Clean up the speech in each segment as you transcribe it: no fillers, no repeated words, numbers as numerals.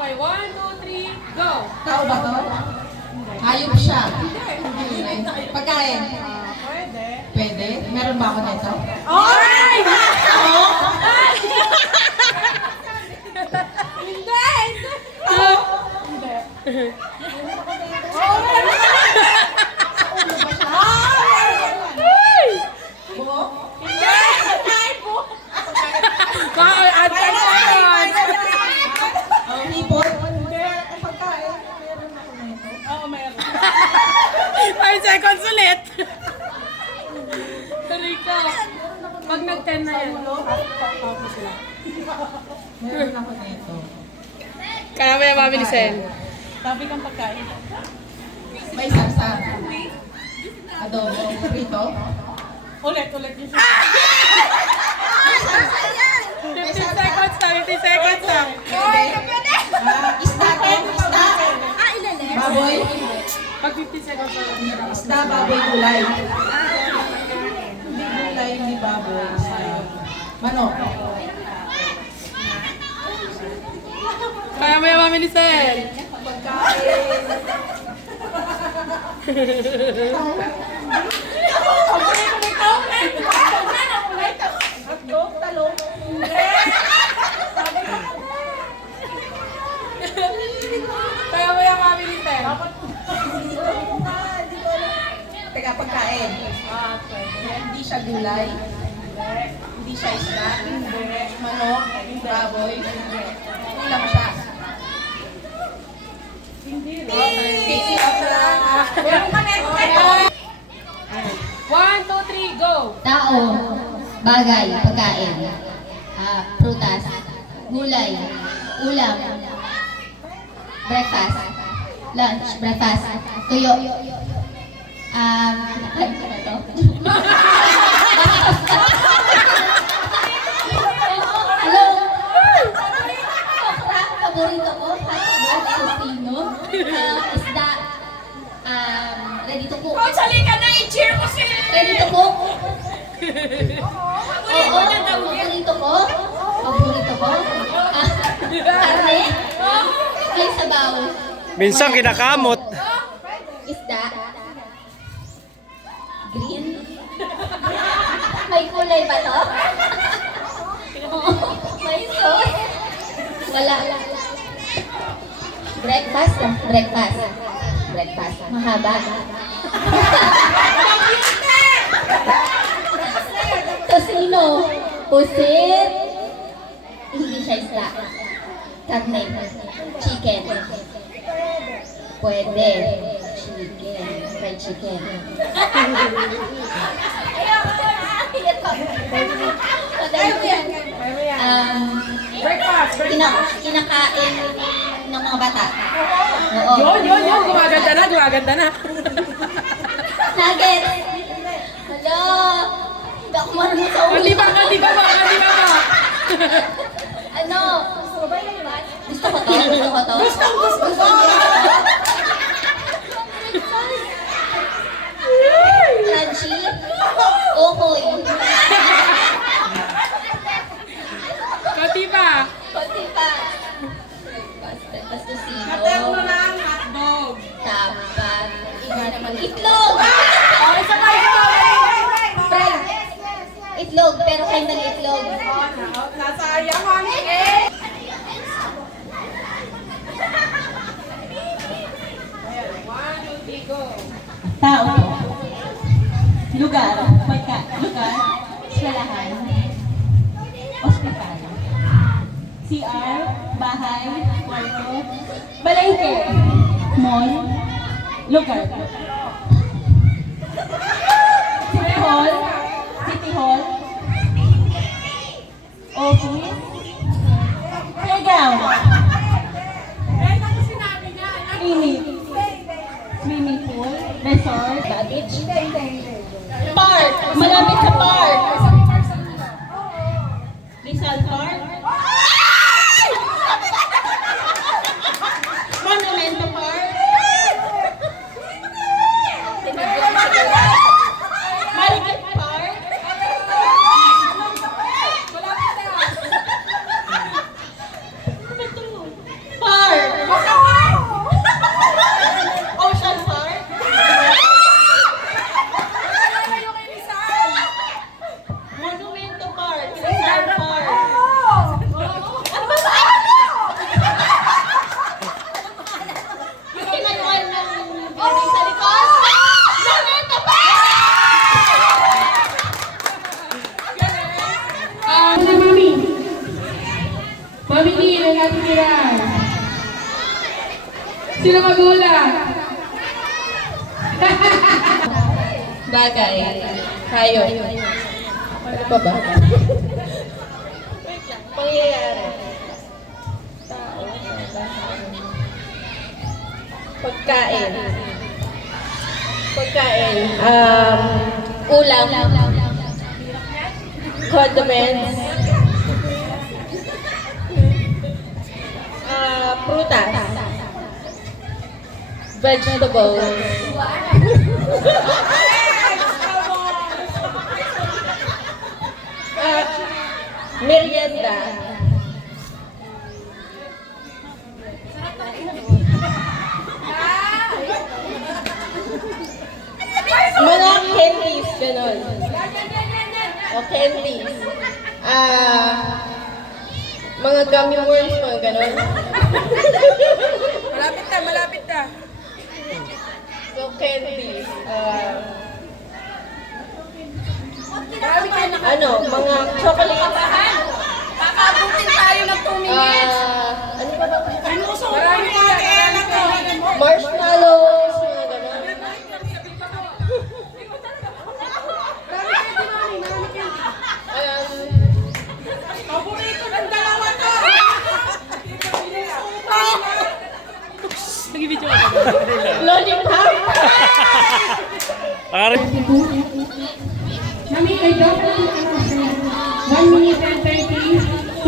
Okay, 1, 2, 3, go! Tao ba to? Hayop siya. Pagkain. Pwede. Pwede? Meron ba ako nito? Alright! Hindi! Hindi. Hipon? Hindi. Pagkain. Meron ako nito. Oo, meron. 5 seconds ulit. Tuloy ka. Pag nag-10 na yan. Meron ako nito. Kaya mo yung mabilisin. Sabi kang pagkain. May sarsa. Adobo. Rito. Ulit yung 15 seconds na, 15 seconds na. Isda to? Isda? Baboy? Pag 50 seconds na. Isda, baboy, gulay. Hindi gulay, hindi baboy. Isda. Manok. Kaya mo yung mabilisin. Talong. Kaya mo yung mabilisin. Teka, pagkain. Hindi siya gulay. Hindi siya isda. Manok. Baboy. Ulam siya. Hindi. Meron ka neto. 1, 2, 3, go! Tao, bagay, pagkain, prutas, gulay, ulam, breakfast, lunch, breakfast, tuyo, ano ba to? Hello? Okra, paborito ko, hotdog, tocino, isda, ready to cook. Ready to cook? Oo, paborito ko. Paborito ko. Karne. May sabaw. Minsan kinakamot. Isda. Green. May kulay ba to? Oo. May sauce. Wala. Breakfast. Breakfast. Breakfast. Mahaba. Tocino. Pusit. Hindi siya isda. Karne. Chicken. Pwede. Chicken. Fried chicken. Breakfast! Kinakain ng mga bata. Oo. Yun. Gumaganda na. Nugget. Hello. Hindi ako marunong sa ulo. Di ba? Ano? Gusto ko to. Gusto ko. Crunchy. Okoy. Pati pa. Konti pa. Breakfast tocino. lang, hotdog. Tapat. Iba naman. Itlog. Isa pa! Fried. Itlog, pero kain ng itlog. Nasayang kami. 1, 2, 3, go! Tao. Lugar. Lugar. Eskwelahan. Ospital. CR. Bahay. Kwarto. Balengke. Mall. Lugar. City Hall. Office. Playground. Clinic. Swimming pool. Resort. Beach. Park. Malapit sa park. Rizal Park. Monumento Park. Marikit Park. Ba't Sino magulang? Bagay. Kayo. Ano pa ba? Pangyayari. Tao. Pagkain. Pagkain. Ulam. Condiments. Prutas. Vegetables. Merienda. Mga candies, gano'n. O candies. Mga gummy worms, mga gano'n. Malapit na, malapit na. So candies. Mga chocolate. Kakabutin tayo ng 2 minutes. Ano pa ba? Marami na yan. Marshmallows, mga gano'n. Paborito ng dalawa to. Nag-video ka ba? Lollipop. Mami, ay daw po 1 minute and 32.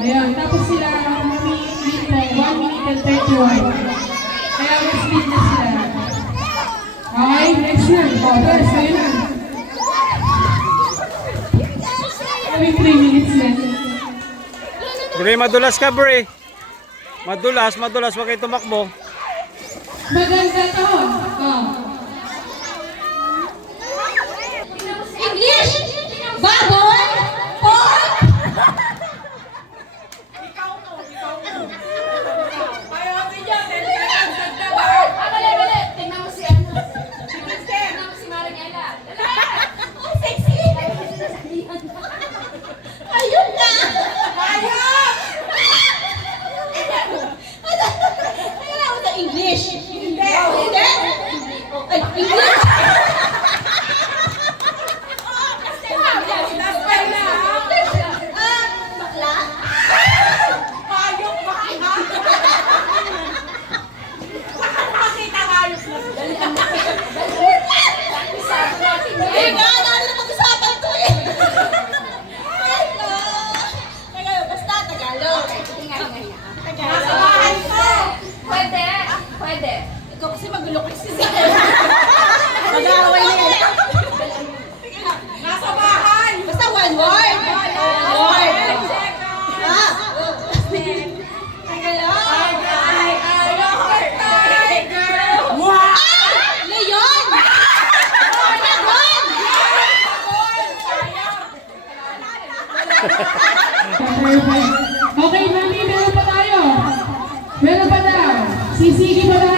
Ayan. Tapos sila, mami, dito, 1 minute and 31. Kaya mas speed na sila. Okay, next na. First, ayun na. Kami 3 minutes left. Bre, madulas ka, Bre. Madulas, huwag kayo tumakbo. Maganda to. Oh. English! Baboy! Pork! Mali. Tingnan mo si ano. Tingnan mo si Mariela. Ang sexy! Ayun na! Ayun! Tingnan mo sa English. Hindi! Ay, English! Bakla? Eh, ano na pag-usapan to eh? Basta Tagalog. Nasa bahay ko. Pwede. Ikaw kasi magulo kasi siya. Mag-aaway na eh. Nasa bahay! Basta one word. Word. Leon! Okay, mami, meron pa tayo. Meron pa daw. Sisigi pa tayo.